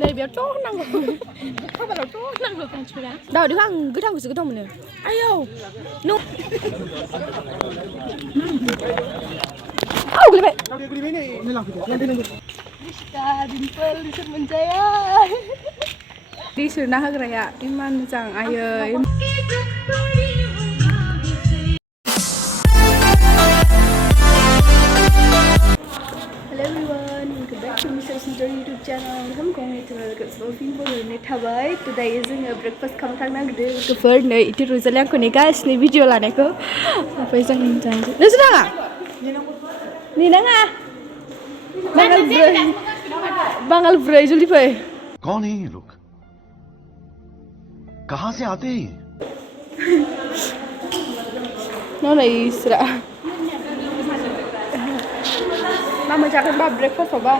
Này béo chó năng rồi. Không phải là chó năng rồi. Đâu đi ăn cứ thằng cứ thằng mình nè. Ai yêu. Nụ. Au cái Di sunah raya iman jang ayo. Hello everyone, welcome back to Mr. Sundar YouTube channel. हम कौन है तुम्हारे को सब film बोल रहे थे भाई. Today is a breakfast खाना खाना गए. तो फिर ने इतने रोज़ लिया कोने का इसने वीडियो लाने को. पैसा नहीं चाहिए. नहीं सुना? नहीं ना? Bangal Bray जल्दी पे. कौन है ये लोग? कहाँ से आते हैं? No नहीं इसरा. Mama jangan bawa breakfast apa?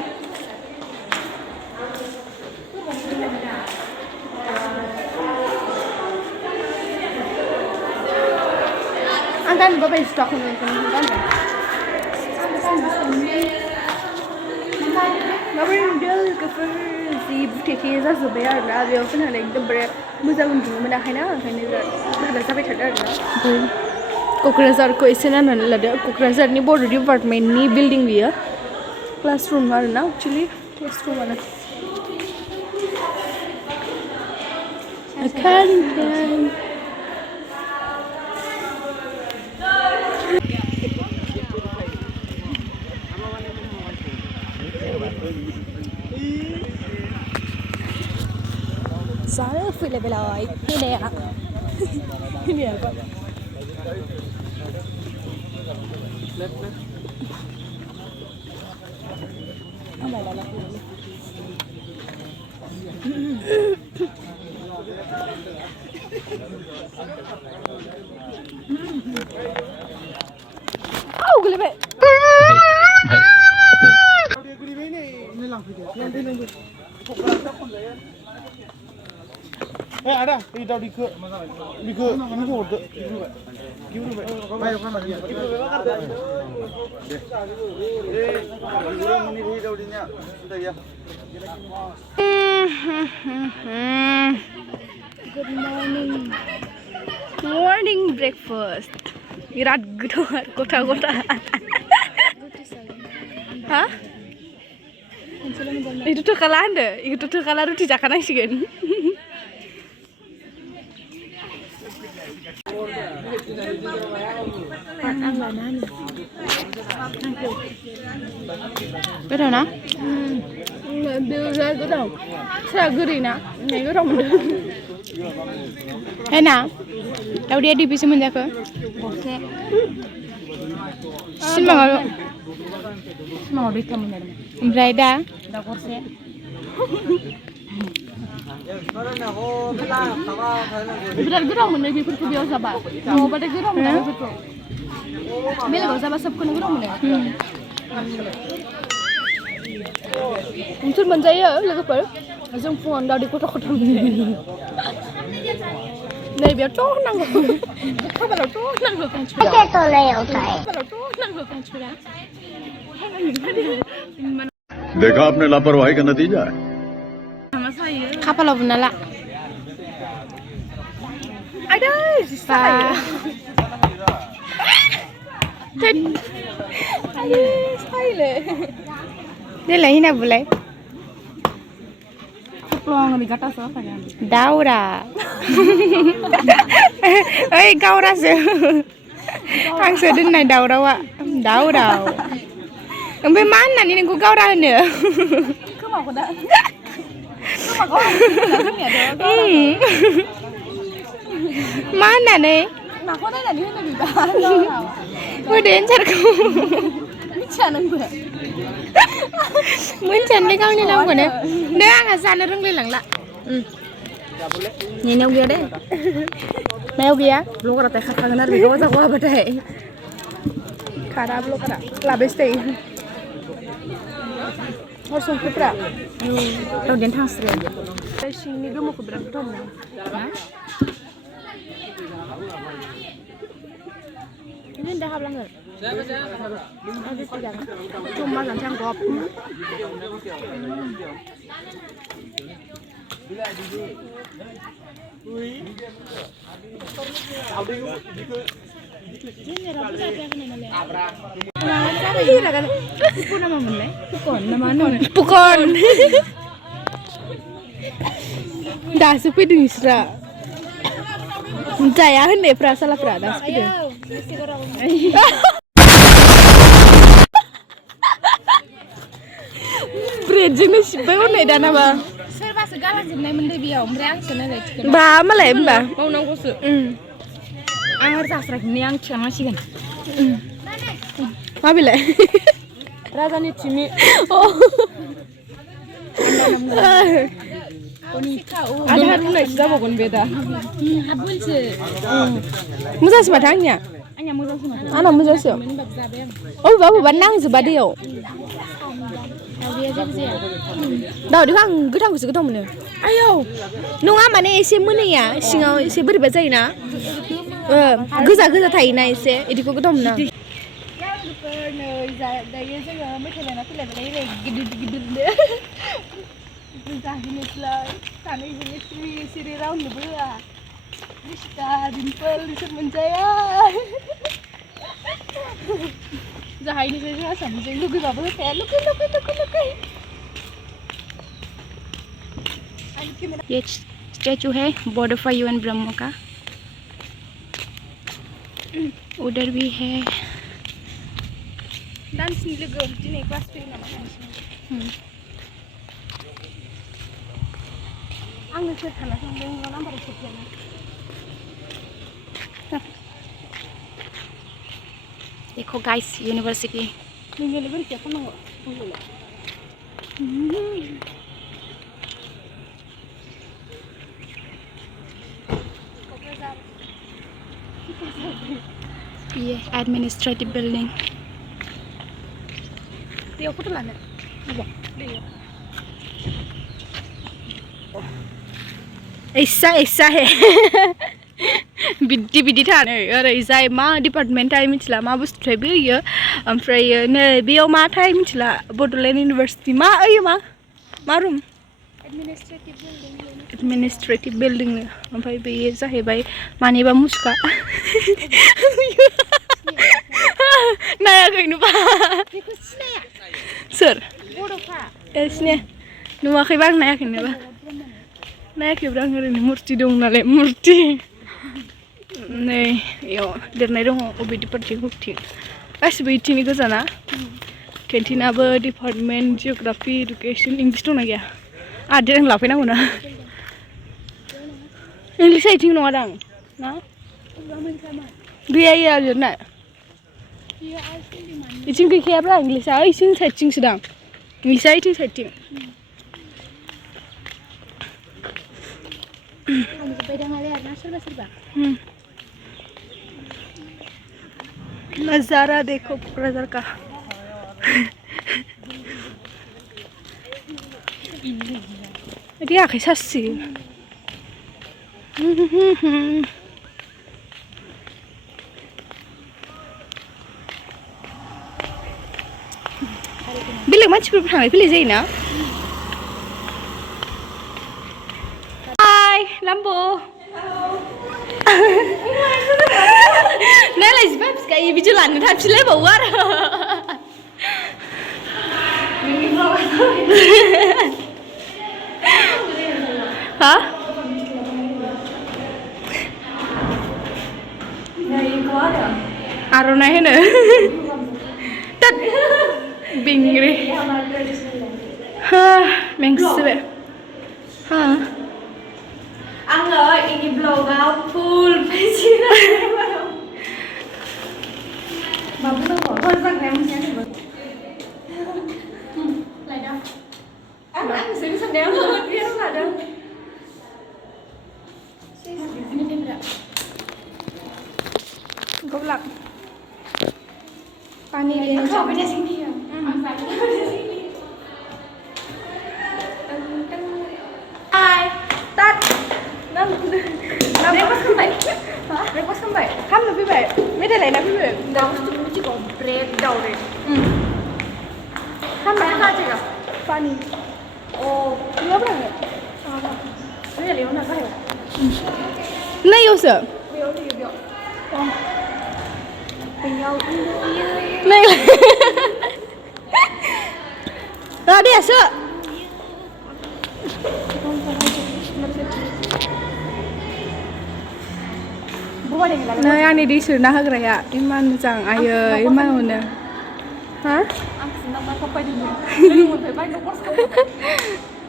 Angkat bapak stok nonton kan? Ngapain dia kefer si bukti za zubayar na dia pun ada एकदम बड़े मुझे उनको मना है ना कहने ज़रा sampai ठंडा ना क'क्राझार को इसे ना लड़े क'क्राझार नि बॉर्डर डिपार्टमेंट नि बिल्डिंग लिया क्लासरूम वाला ना एक्चुअली क्लासरूम वाला Saya feel belai ini ya ini apa Oh, gila be. Ada, ini tahu dike, ini horde, gimana be? Bayo kan lagi. Good morning. Morning breakfast. Irat gedor kota-kota. Hah? Itu tuh kalah anda, itu tuh kalah roti jakanan sih kan? Cái nào nó? Đưa ra cái đầu. Sao cái gì nào? Này cái rồng được. Thế nào? Đâu đi đi bisa menjaga? Semangat. Semangat di kamu ni. Berada. Dah kursi. Benar geram mana dia pergi dia sabar. Mau pada geram mana betul. Bila kau sabar sab kena geram mana. Unsur menjaya lagu per. Asam phone dah di kotak-kotak ni. Này béo chó năng rồi. Không phải là chó năng rồi con chó. Cái tôi này không phải. Không phải là chó năng rồi con chó. देखा आपने लापरवाही का नतीजा है. Kapal apa nala? Ada sisa. Ten. Ayo, saya. Dia lain apa boleh? Pulang kami kata siapa kan? Daura. Oi, Daura sih. Ang sedun naik Daura wa. Daura. Sampai mana ni aku Daura ni? Kau mau dah? Mana nih? Nak kau dah ni mana bisa? Kau dancer kau. Macam mana? Macam ni kau ni lau kau ni. Dah angkat sana rung lelang lah. Ni nyau dia deh. Nyau dia? Belum kau tak kata kenal dia kau tak kau apa deh? Kara belum kara. Labis deh. Langsung putra. Tahu dia thang sering. Sini dia mau ke berapa tahun? Ini dah habis langgar. Ada tiga. Cuma jangan gop. Pukon. Dasu fidin isra. Jaya henefra salah fra dasu fidin. Bridging sibai onai dana ba. Soरबासो गालांजोबनाय मोनदो बेयाव ओमफ्राय आंसो नालाय थिखोना Ba malah mbak. मावनांगौसो आं आरो जास्राखैनि आं थिखांनांसिगोन Ma bilai. राजानि थिमि आधा रुनायसो जाबावगोन बे दा हाबगोनसो Moजांसो माथो आंनिया. आंनिया मोजांसो माथो Ana moजांसो. होनबाबो जाबाय आं Baba नांजोबा दैयाव. दावदैया जेबो जाया दावदैखौ आं गोथांखौसो गोथाव मोनो. आयौ नङा माने एसे मोनैया सिङाव एसे बोरैबा जायोना गोजा गोजा थायोना एसे इदिखौ गोथाव मोनो आं. नै दायो जोङो मेथाइ लाना फैलायबाय गिदिर गिदिरनो जाहैनोसैलाय सानैजोंनो सिरि सिरि रावनोबो होआ रिस्ता दिम्पोल बिसोर मोनजाया जाहैनोसै जोंहा सानैजों लुगैबाबो होखाया लुगै लुगै लुगै लुगै ये स्टैचू है बॉर्डर फॉर यूएन ब्रह्मो का उधर भी है डान्सनि लोगो दिनै क्लास फैयो नामा आंनो सोर थाना संदों नाम्बार सेबखाना देखो गाइस यूनिवर्सिटी नोंनियालाय बोरै खालामनांगौ ये एडमिनिस्ट्रेटिव बिल्डिंग बेयाव फट' लानो ऐसा ऐसा है बिदि बिदि थानो ओरैजाय मा डिपार्टमेन्ट थाय मिथिला मा बुस्थुथाय बेयो ओमफ्राय नै बेयाव मा थाय मिथिला बड'लेण्ड इउनिभार्सिटि मा ओयो मा रुम एडमिनिस्ट्रेटिभ बिल्डिं ओमफ्राय बेयो जाहैबाय मानिबा मुसुखा नायाखै नुबा सोर सिनाया नुवाखैबा आं नायाखै नुबा नायाखैब्रा आं ओरैनो मुर्ति दं नालाय मुर्ति नै इयाव लिरनाय दङ अबे डिपार्टमेन्ट गासिबो इथिंनि गोजाना केन्टिनाबो डिपार्टमेन्ट जिअ'ग्राफि इडुकेसन इंलिस दंना गैया आरो देनां लाफैनांगौ ना इंलिसआ इथिं नङा दां ना गैया इया लिरनाय इथिं गैखायाब्रा इंलिसआ ओइथिं साइडथिंसो दां इंलिसआ इथिं साइडथिं नजारा देखो क'क्राझार का बिदि आखाइ सासियो बेलेग मानसिफोरबो थांलाय फैलाय जायोना हाय लाम्ब' नायलाय जिबा फिखायो बिदि लानो थांफिनलायबावो आरो हा आर'नाइ होनो बिंग्रि मेंसिबाय आङो इनि ब्लगाव फुल goblok पानी ले coba di sini ya hai tat breakfast kembali kamu lebih baik beda lain lebih baik nggak mesti mesti kok bread daun deh kamu mana aja ya pani oh iya berapa sơ này ra đi sơ Nah, yang ini disuruh hagra ya, iman jang ayo, iman mana? Hah?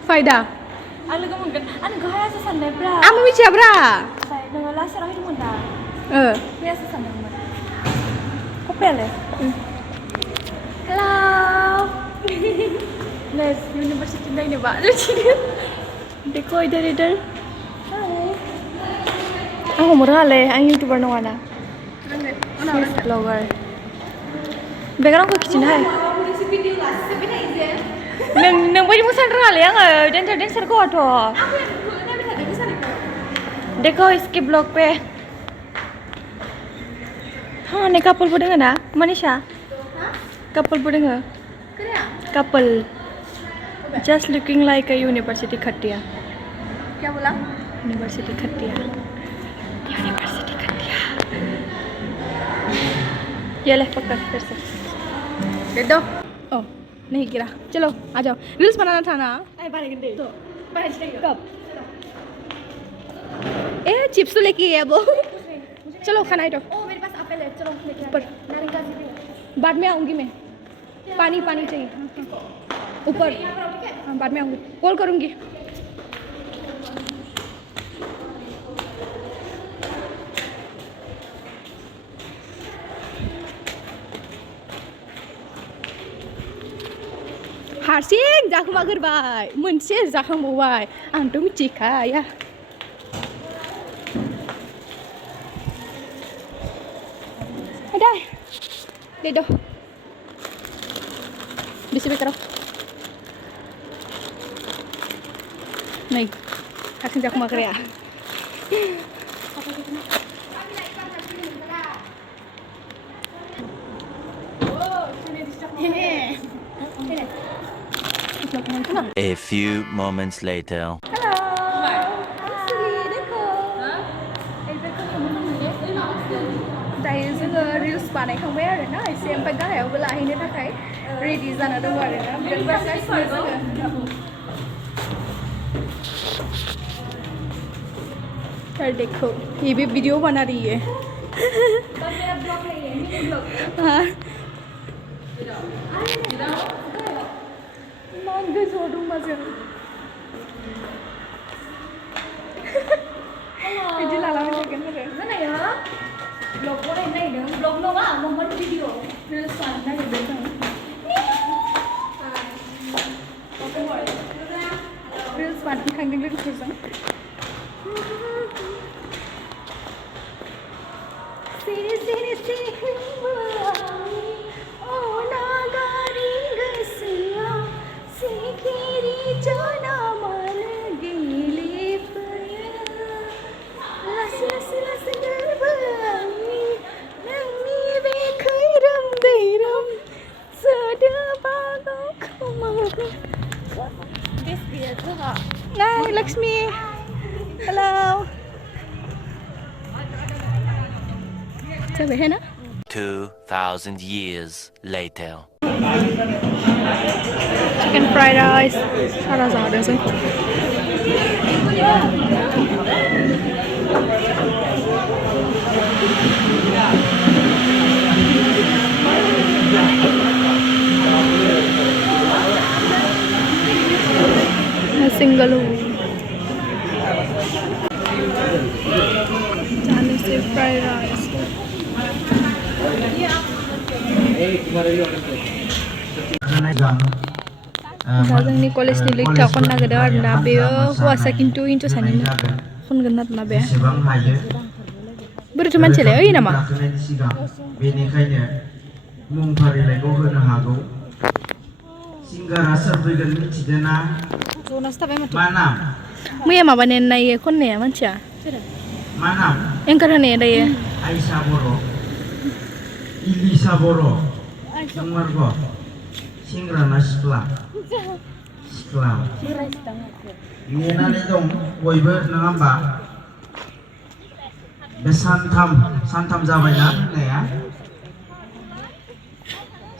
Faida? Ang laga mungkin, ano gaya sa sanday bra? Amo bicara bra? Say, nang lasa rahi mo na. Kaya sa sanday mo. Kopele. Hello. Les university na ini ba? Dekho idhar. Aku murah le, ang YouTuber no ana. Food vlogger. Background ko kitchen hai. Nang bari mo san rale ang dancer ko ato. देखो इसके blog Pay हाँ ने couple पढ़ेंगे ना Manisha couple पढ़ेंगे couple just looking like a university खटिया क्या बोला? यूनिवर्सिटी खटिया ये ले पकड़ फिर से दे दो ओ नहीं गिरा चलो आ जाओ रील्स बनाना था ना तो कब ए चिप्स तो लेके गया वो चलो खाना है तो मेरे पास एप्पल है चलो लेके ऊपर बाद में आऊंगी मैं पानी चाहिए ऊपर हाँ बाद में आऊंगी कॉल करूंगी हारसिं जाखोमागोरबाय मोनसे जाखांबावबाय आंथ' मिथिखाया ada dedo di sini terus nih kasih jak mager ya A few moments later. दायो जोङो रिल्स बानायखांबाय आरोना एसे ओमफ्राय गाहायावबो लाहैनो थाखाय रेडि जाना दङ आरोना बिराद बासगासिनो जोङो और देखो ये भी वीडियो बना रही है हाँ मांगे छोड़ू मजे बिदि लालाबाय थागोन आरो mana ya vlog boleh naik dong vlog no mah mau video reels mana gitu reels बानायखांदों लोगोफोरजों सिरि सिरि सिरि ओ नागारि गोसोआ सिखिरि जना मान गेले फैयो लासै लासै लासै गोरबोआंनि नोंनि बे खैरोम दैरोम सोदोबा खोमानि Nah, Lakshmi. Hello. Coba है ना? 2,000 years later. Chicken fried rice. सारा ज़्यादा से. Single Chinese fried rice. दा जोंनि कलेजनि लैथोआ खननो नागिरदों आरोना बेयो हौवासा खिन्थु हिन्जावसानिनो खनगोन आरोना बे बोरैथो मानसियालाय ओइ नामा बेनिखायनो मुं फारिलाइखौ होनो हागौ सिंगारा सोर फैगोन मिथिदोना मा नाम मैया माबानाया नायो खननाया मानसिया मा नाम एंकार होनाया दायो आइसा बर' इलिसा बर' नंमारगौ सेंग्राना सिख्ला सिख्ला नेनानै दं बयबो नङा होमबा बे सानथाम जाबायना फैनाया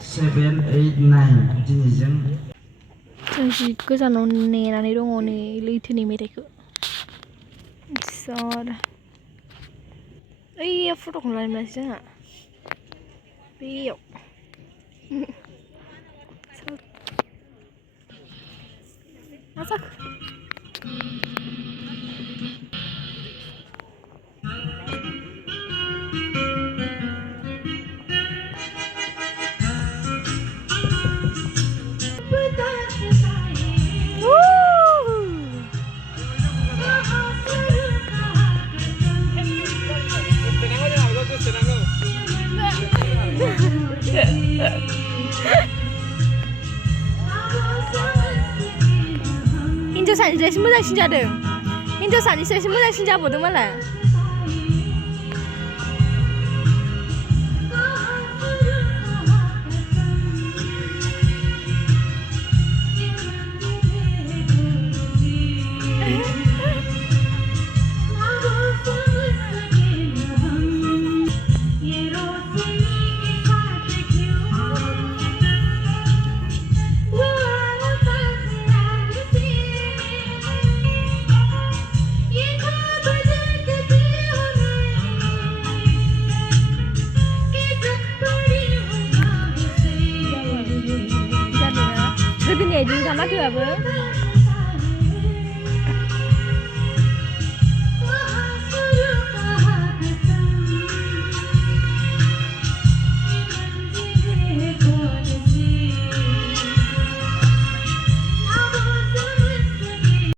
7, 8, 9 दिनैजों जों जि गोजानाव नेनानै दङ नै लैथोनि मेथाइखौ सर ओइयाव फट'खौनो लानो मोनासै जोंहा बेयाव मा जाखो हिन्जाव सानिफ्रायसो मोजांसिन जादों हिन्जाव सानिफ्रायसो मोजांसिन जाबावदों मालाय गोदोनि आइदिन गामाखैबाबो